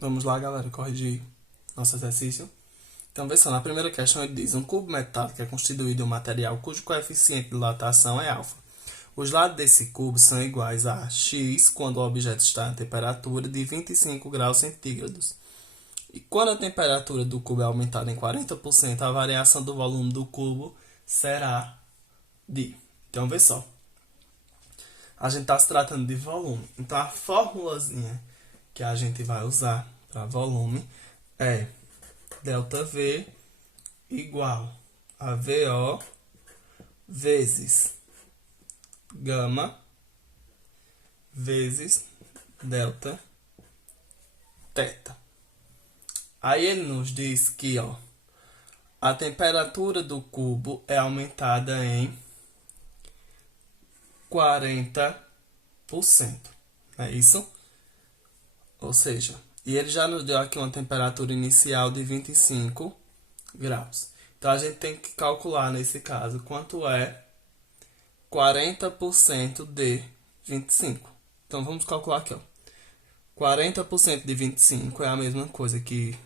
Vamos lá, galera, corrigir nosso exercício. Então, vê só, na primeira questão ele diz: um cubo metálico é constituído de um material cujo coeficiente de dilatação é alfa. Os lados desse cubo são iguais a x quando o objeto está a temperatura de 25 graus centígrados. E quando a temperatura do cubo é aumentada em 40%, a variação do volume do cubo será de... Então, vê só. A gente está se tratando de volume. Então, a formulazinha que a gente vai usar para volume é ΔV igual a VO vezes gama vezes delta teta. Aí ele nos diz que a temperatura do cubo é aumentada em 40%. Não é isso? Ou seja, e ele já nos deu aqui uma temperatura inicial de 25 graus. Então, a gente tem que calcular, nesse caso, quanto é 40% de 25. Então, vamos calcular aqui. 40% de 25 é a mesma coisa que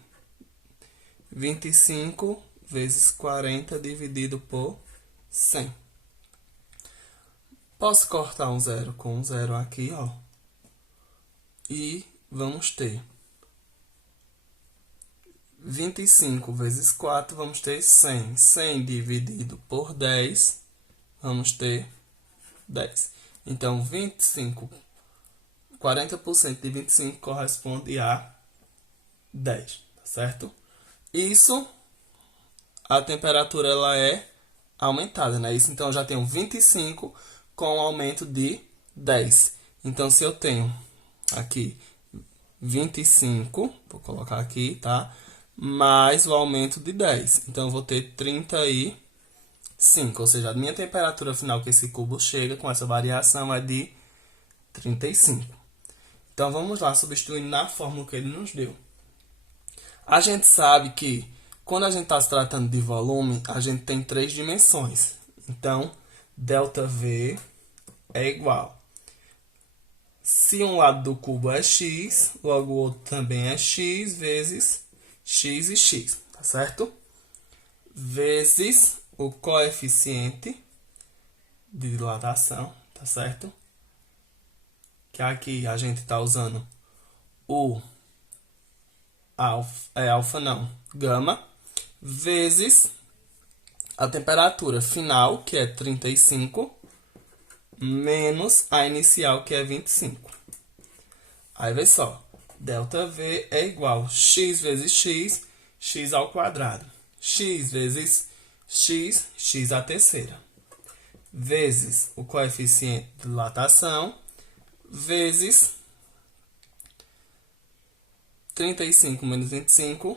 25 vezes 40 dividido por 100. Posso cortar um zero com um zero aqui, e vamos ter 25 vezes 4, vamos ter 100. 100 dividido por 10, vamos ter 10. Então, 40% de 25 corresponde a 10, tá certo? Isso, a temperatura ela é aumentada, né? Isso, então, eu já tenho 25 com um aumento de 10. Então, se eu tenho aqui 25, vou colocar aqui, tá? Mais o aumento de 10. Então, eu vou ter 35. Ou seja, a minha temperatura final que esse cubo chega com essa variação é de 35. Então, vamos lá, substituindo na fórmula que ele nos deu. A gente sabe que quando a gente está se tratando de volume, a gente tem 3 dimensões. Então, ΔV é igual. Se um lado do cubo é x, logo o outro também é x vezes x e x, tá certo? Vezes o coeficiente de dilatação, tá certo? Que aqui a gente está usando o gama, vezes a temperatura final, que é 35, menos a inicial, que é 25. Aí, vê só. ΔV é igual a x vezes x, x ao quadrado. X vezes x, x à terceira. Vezes o coeficiente de dilatação, vezes 35 menos 25,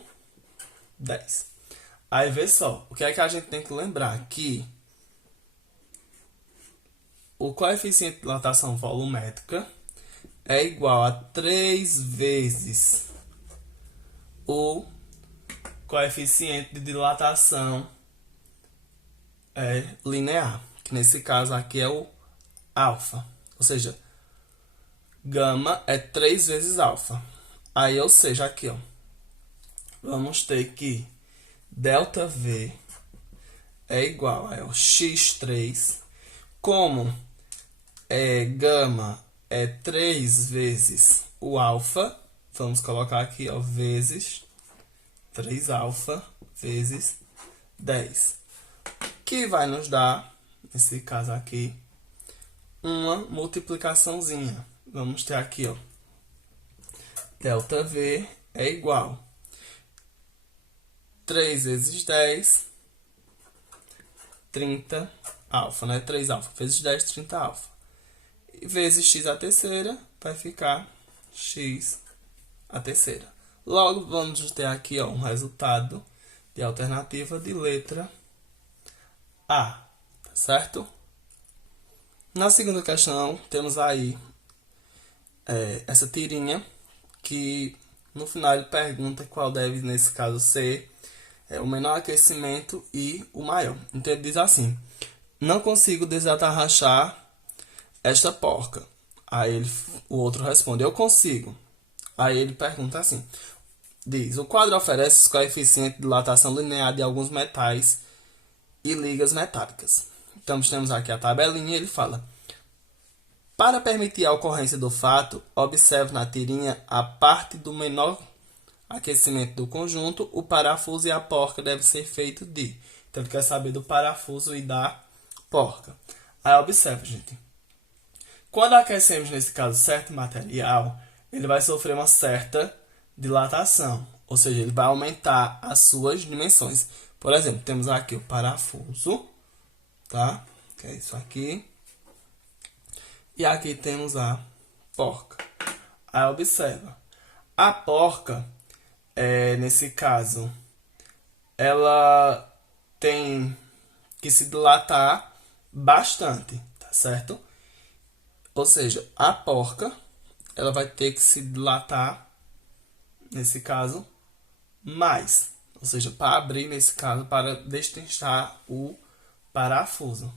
10. Aí, vê só. O que é que a gente tem que lembrar? Que o coeficiente de dilatação volumétrica é igual a 3 vezes o coeficiente de dilatação linear, que nesse caso aqui é o alfa. Ou seja, gama é 3 vezes alfa. Aí, ou seja, aqui, vamos ter que ΔV é igual a x3, como gama é 3 vezes o alfa, vamos colocar aqui, vezes 3 alfa vezes 10, que vai nos dar, nesse caso aqui, uma multiplicaçãozinha. Vamos ter aqui, ΔV é igual a 3 vezes 10, 30 alfa, né? 3 alfa vezes 10, 30 alfa. E vezes x à terceira, vai ficar x à terceira. Logo, vamos ter aqui um resultado de alternativa de letra A, tá certo? Na segunda questão, temos aí essa tirinha, que no final ele pergunta qual deve, nesse caso, ser o menor aquecimento e o maior. Então ele diz assim: não consigo desatarrachar esta porca. Aí o outro responde: eu consigo. Aí ele pergunta assim, diz, o quadro oferece os coeficientes de dilatação linear de alguns metais e ligas metálicas. Então, temos aqui a tabelinha e ele fala, para permitir a ocorrência do fato, observe na tirinha a parte do menor aquecimento do conjunto, o parafuso e a porca devem ser feitos de. Então, ele quer saber do parafuso e da porca. Aí, observe, gente. Quando aquecemos, nesse caso, certo material, ele vai sofrer uma certa dilatação. Ou seja, ele vai aumentar as suas dimensões. Por exemplo, temos aqui o parafuso, tá? Que é isso aqui. E aqui temos a porca. Aí, observa. A porca, nesse caso, ela tem que se dilatar bastante, tá certo? Ou seja, a porca, ela vai ter que se dilatar, nesse caso, mais. Ou seja, para abrir, nesse caso, para destrinchar o parafuso.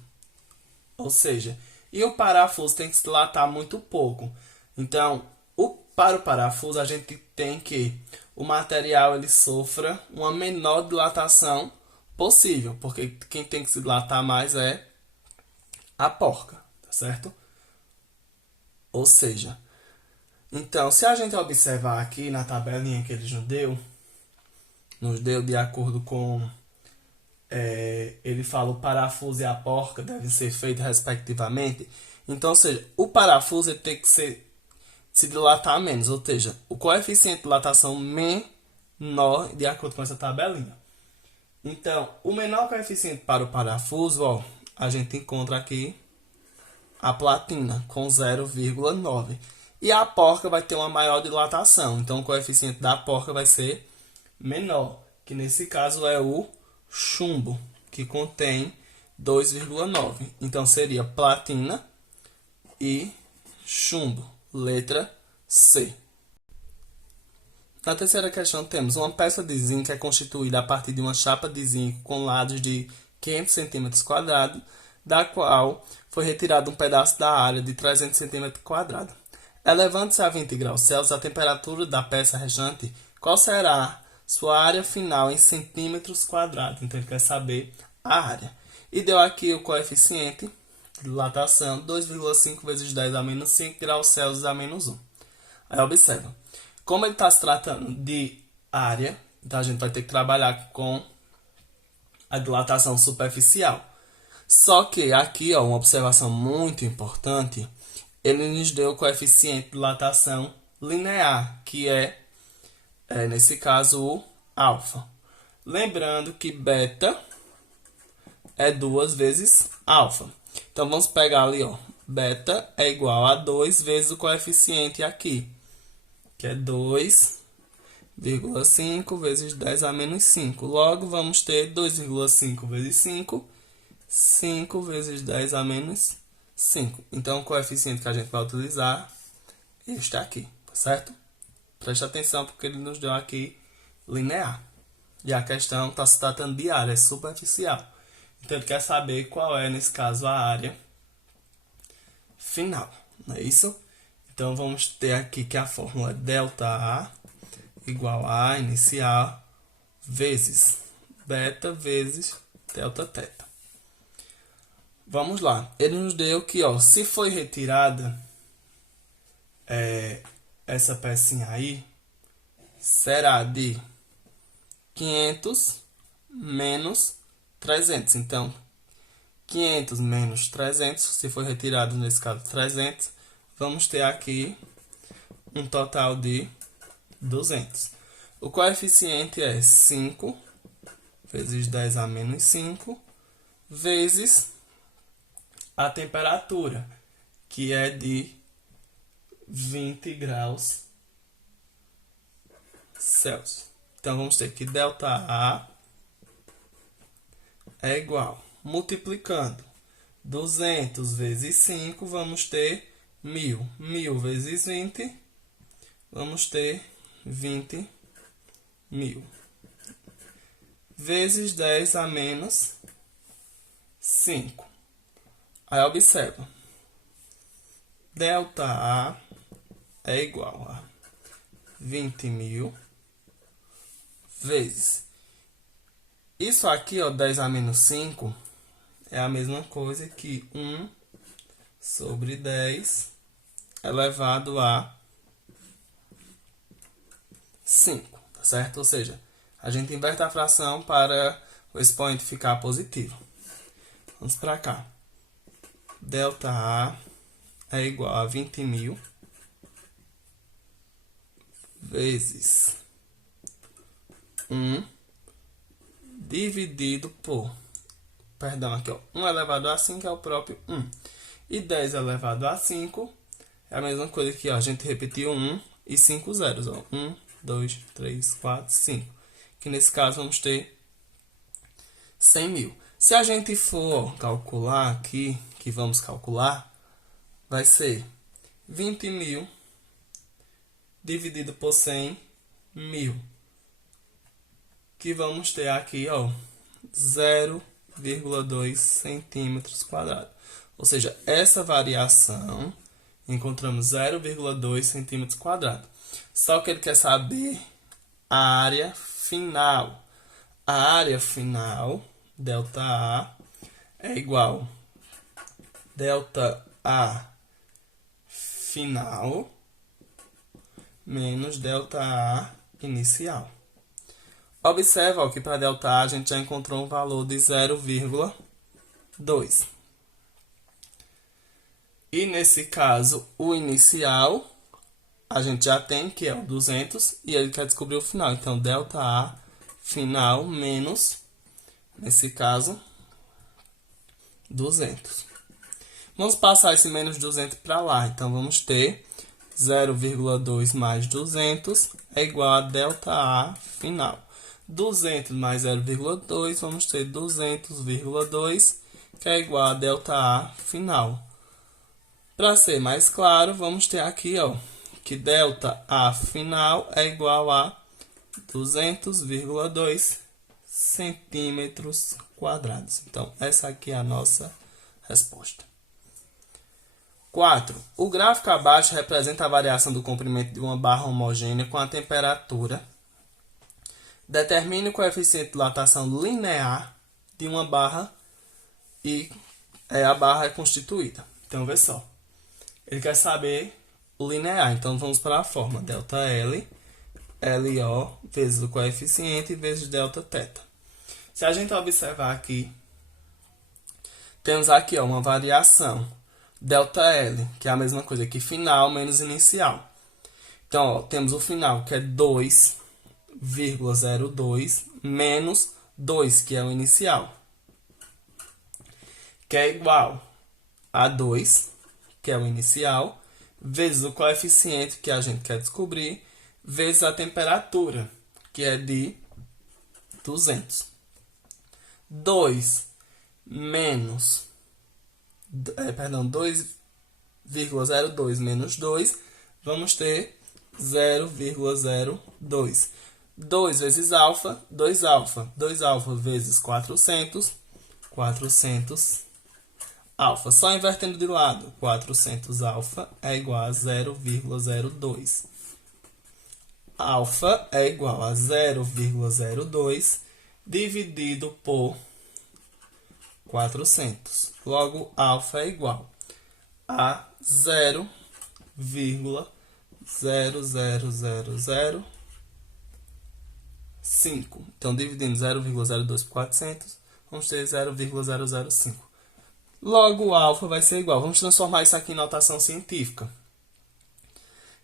Ou seja, e o parafuso tem que se dilatar muito pouco. Então, para o parafuso, a gente tem que o material ele sofra uma menor dilatação possível, porque quem tem que se dilatar mais é a porca, tá certo? Ou seja, então, se a gente observar aqui na tabelinha que ele nos deu de acordo com ele fala o parafuso e a porca devem ser feitos respectivamente. Então, ou seja, o parafuso ele tem que se dilatar menos, ou seja, o coeficiente de dilatação menor de acordo com essa tabelinha. Então, o menor coeficiente para o parafuso, ó, a gente encontra aqui a platina com 0,9. E a porca vai ter uma maior dilatação, então o coeficiente da porca vai ser menor, que nesse caso é o chumbo, que contém 2,9. Então seria platina e chumbo, letra C. Na terceira questão temos uma peça de zinco que é constituída a partir de uma chapa de zinco com lados de 500 cm², da qual foi retirado um pedaço da área de 300 cm². Elevando-se a 20 graus Celsius a temperatura da peça restante, qual será sua área final em centímetros quadrados? Então ele quer saber a área. E deu aqui o coeficiente de dilatação 2,5 vezes 10 a menos 5 graus Celsius a menos 1. Aí observa. Como ele está se tratando de área, então a gente vai ter que trabalhar com a dilatação superficial. Só que aqui, ó, uma observação muito importante, ele nos deu o coeficiente de dilatação linear, que nesse caso, o alfa. Lembrando que beta é 2 vezes alfa. Então, vamos pegar ali, ó, beta é igual a 2 vezes o coeficiente aqui, que é 2,5 vezes 10 a menos 5. Logo, vamos ter 2,5 vezes 5, 5 vezes 10 a menos 5. Então, o coeficiente que a gente vai utilizar é este aqui, tá certo? Preste atenção porque ele nos deu aqui linear. E a questão está se tratando de área superficial. Então, ele quer saber qual é, nesse caso, a área final. Não é isso? Então, vamos ter aqui que a fórmula é ΔA igual a inicial vezes beta vezes Δθ. Vamos lá. Ele nos deu que, ó, se foi retirada essa pecinha aí, será de 500 menos 300. Então, 500 menos 300, se for retirado, nesse caso, 300, vamos ter aqui um total de 200. O coeficiente é 5 vezes 10 a menos 5 vezes a temperatura, que é de 20 graus Celsius. Então, vamos ter que ΔA é igual, multiplicando 200 vezes 5, vamos ter 1000. 1000 vezes 20, vamos ter 20.000. Vezes 10 a menos 5. Aí, observa. ΔA é igual a 20.000 vezes. Isso aqui, ó, 10 a menos 5, é a mesma coisa que 1 sobre 10 elevado a 5, tá certo? Ou seja, a gente inverte a fração para o expoente ficar positivo. Vamos para cá. Delta A é igual a 20.000 vezes 1 dividido por, perdão, aqui, ó, 1 elevado a 5 é o próprio 1. E 10 elevado a 5 é a mesma coisa que, ó, a gente repetiu 1 e 5 zeros, ó. 1, 2, 3, 4, 5. Que nesse caso vamos ter 100.000. Se a gente for calcular aqui, que vamos calcular, vai ser 20.000 dividido por 100.000. Que vamos ter aqui, ó, 0,2 centímetros quadrados. Ou seja, essa variação, encontramos 0,2 centímetros quadrados. Só que ele quer saber a área final. A área final, delta A, é igual a delta A final menos delta A inicial. Observa, ó, que para delta A a gente já encontrou um valor de 0,2. E nesse caso, o inicial a gente já tem, que é o 200, e ele quer descobrir o final. Então, delta A final menos, nesse caso, 200. Vamos passar esse menos 200 para lá. Então, vamos ter 0,2 mais 200 é igual a delta A final. 200 mais 0,2, vamos ter 200,2, que é igual a delta A final. Para ser mais claro, vamos ter aqui, ó, que delta A final é igual a 200,2 centímetros quadrados. Então, essa aqui é a nossa resposta. 4. O gráfico abaixo representa a variação do comprimento de uma barra homogênea com a temperatura. Determine o coeficiente de dilatação linear de uma barra e a barra é constituída. Então, vê só. Ele quer saber o linear. Então, vamos para a forma. Delta L, LO vezes o coeficiente vezes delta θ. Se a gente observar aqui, temos aqui, ó, uma variação. Delta L, que é a mesma coisa que final menos inicial. Então, ó, temos o final, que é 2,02 menos 2, que é o inicial, que é igual a 2, que é o inicial, vezes o coeficiente que a gente quer descobrir, vezes a temperatura, que é de 200. 2 menos, 2,02 menos 2, vamos ter 0,02. 2 vezes alfa, 2 alfa. 2 alfa vezes 400, 400 alfa. Só invertendo de lado, 400 alfa é igual a 0,02. Alfa é igual a 0,02 dividido por 400. Logo, alfa é igual a 0,00005. Então, dividindo 0,02 por 400, vamos ter 0,005. Logo, o alfa vai ser igual. Vamos transformar isso aqui em notação científica.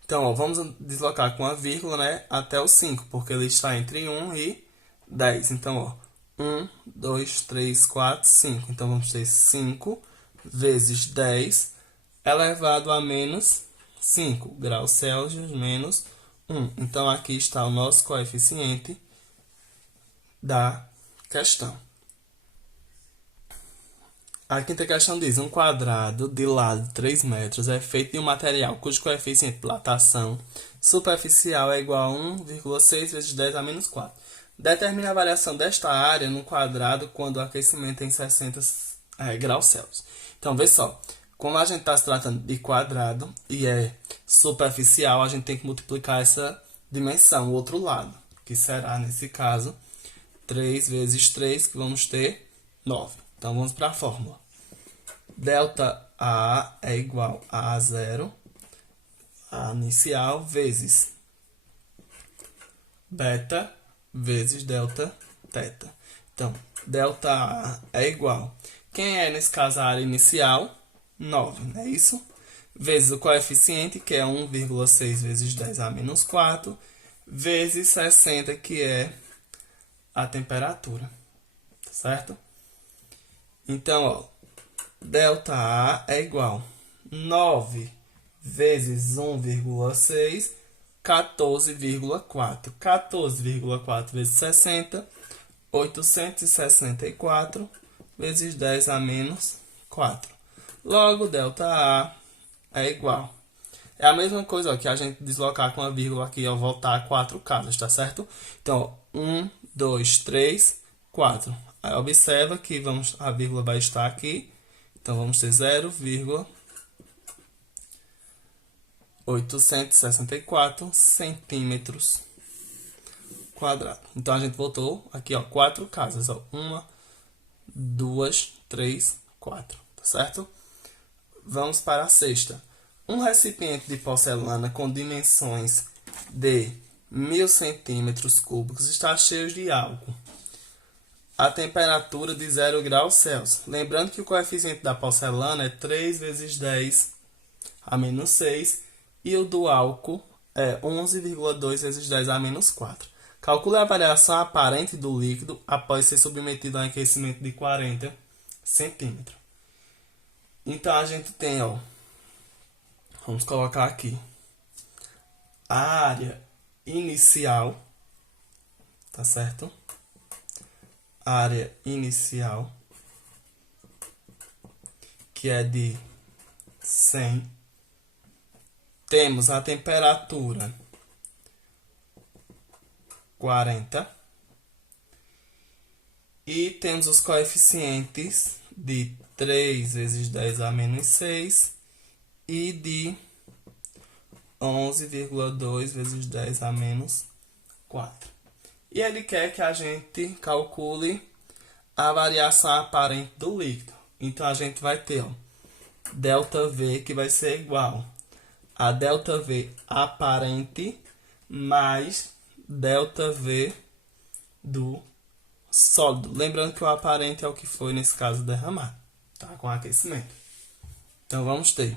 Então, ó, vamos deslocar com a vírgula, né, até o 5, porque ele está entre 1 e 10. Então, ó, 1, 2, 3, 4, 5. Então, vamos ter 5 vezes 10 elevado a menos 5 graus Celsius menos 1. Então, aqui está o nosso coeficiente da questão. A quinta questão diz: um quadrado de lado de 3 metros é feito de um material cujo coeficiente de dilatação superficial é igual a 1,6 vezes 10 a menos 4. Determine a variação desta área no quadrado quando o aquecimento é em 60 graus Celsius. Então, vê só. Como a gente está se tratando de quadrado e é superficial, a gente tem que multiplicar essa dimensão, o outro lado, que será, nesse caso, 3 vezes 3, que vamos ter 9. Então, vamos para a fórmula. Delta A é igual a A0, A inicial, vezes beta, vezes delta teta. Então, delta A é igual. Quem é, nesse caso, a área inicial? 9, não é isso? Vezes o coeficiente, que é 1,6 vezes 10 a menos 4, vezes 60, que é a temperatura. Certo? Então, ó, delta A é igual a 9 vezes 1,6, 14,4. 14,4 vezes 60, 864 vezes 10 a menos 4. Logo, delta A é igual. É a mesma coisa ó, que a gente deslocar com a vírgula aqui, ó, voltar 4 casas, tá certo? Então, 1, 2, 3, 4. Aí, observa que a vírgula vai estar aqui. Então, vamos ter 0,864 centímetros quadrados. Então, a gente voltou aqui, ó, 4 casas. Ó, 1, 2, 3, 4. Tá certo? Vamos para a sexta. Um recipiente de porcelana com dimensões de 1000 centímetros cúbicos está cheio de álcool. A temperatura de 0 graus Celsius. Lembrando que o coeficiente da porcelana é 3 vezes 10 a menos 6 e o do álcool é 11,2 vezes 10 a menos 4. Calcule a variação aparente do líquido após ser submetido a um aquecimento de 40 centímetros. Então, a gente tem, ó, vamos colocar aqui a área inicial, tá certo? A área inicial, que é de 100. Temos a temperatura 40. E temos os coeficientes de 3 vezes 10 a menos 6 e de 11,2 vezes 10 a menos 4. E ele quer que a gente calcule a variação aparente do líquido. Então, a gente vai ter, ó, ΔV, que vai ser igual a ΔV aparente mais ΔV do sólido. Lembrando que o aparente é o que foi, nesse caso, derramado, tá? Com aquecimento. Então, vamos ter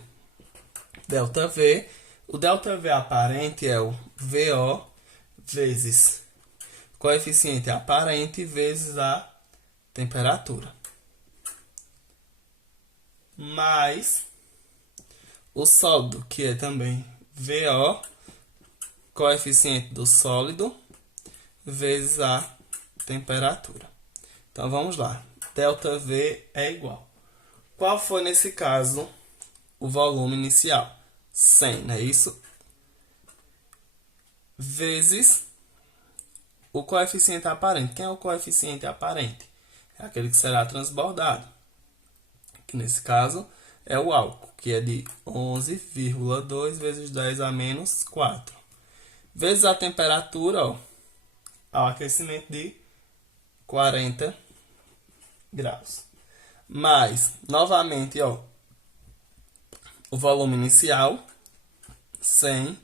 ΔV. O ΔV aparente é o VO vezes coeficiente aparente vezes a temperatura. Mais o sólido, que é também VO, coeficiente do sólido, vezes a temperatura. Então, vamos lá. ΔV é igual. Qual foi, nesse caso, o volume inicial? 100, não é isso? Vezes o coeficiente aparente. Quem é o coeficiente aparente? É aquele que será transbordado. Que, nesse caso, é o álcool, que é de 11,2 vezes 10 a menos 4. Vezes a temperatura, ó, ao aquecimento de 40 graus. Mais, novamente, ó, o volume inicial, 100.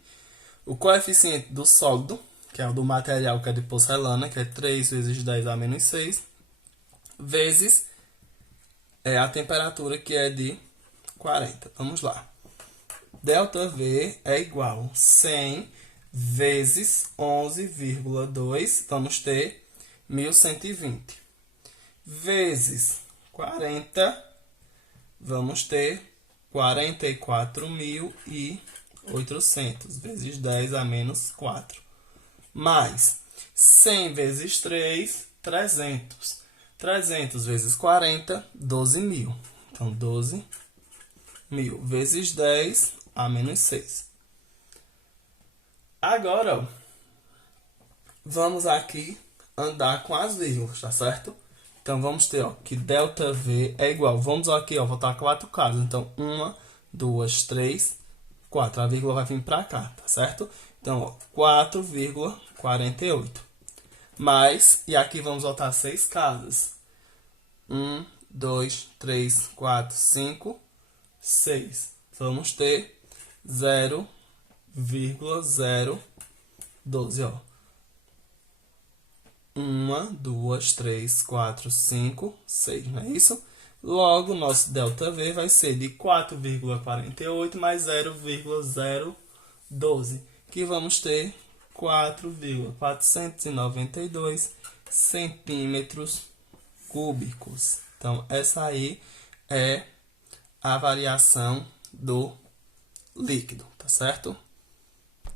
O coeficiente do sólido, que é o do material, que é de porcelana, que é 3 vezes 10 a menos 6, vezes a temperatura, que é de 40. Vamos lá. ΔV é igual a 100 vezes 11,2, vamos ter 1120. Vezes 40, vamos ter 44.800, vezes 10 a menos 4. Mais 100 vezes 3, 300. 300 vezes 40, 12.000. Então, 12.000 vezes 10 a menos 6. Agora, ó, vamos aqui andar com as vírgulas, tá certo? Então, vamos ter, ó, que ΔV é igual. Vamos aqui, ó, voltar 4 casas. Então, 1, 2, 3, 4. A vírgula vai vir para cá, tá certo? Então, ó, 4,48. Mais, e aqui vamos voltar 6 casas. 1, 2, 3, 4, 5, 6. Vamos ter 0,012, ó. 1, 2, 3, 4, 5, 6, não é isso? Logo, nosso ΔV vai ser de 4,48 mais 0,012, que vamos ter 4,492 centímetros cúbicos. Então, essa aí é a variação do líquido, tá certo?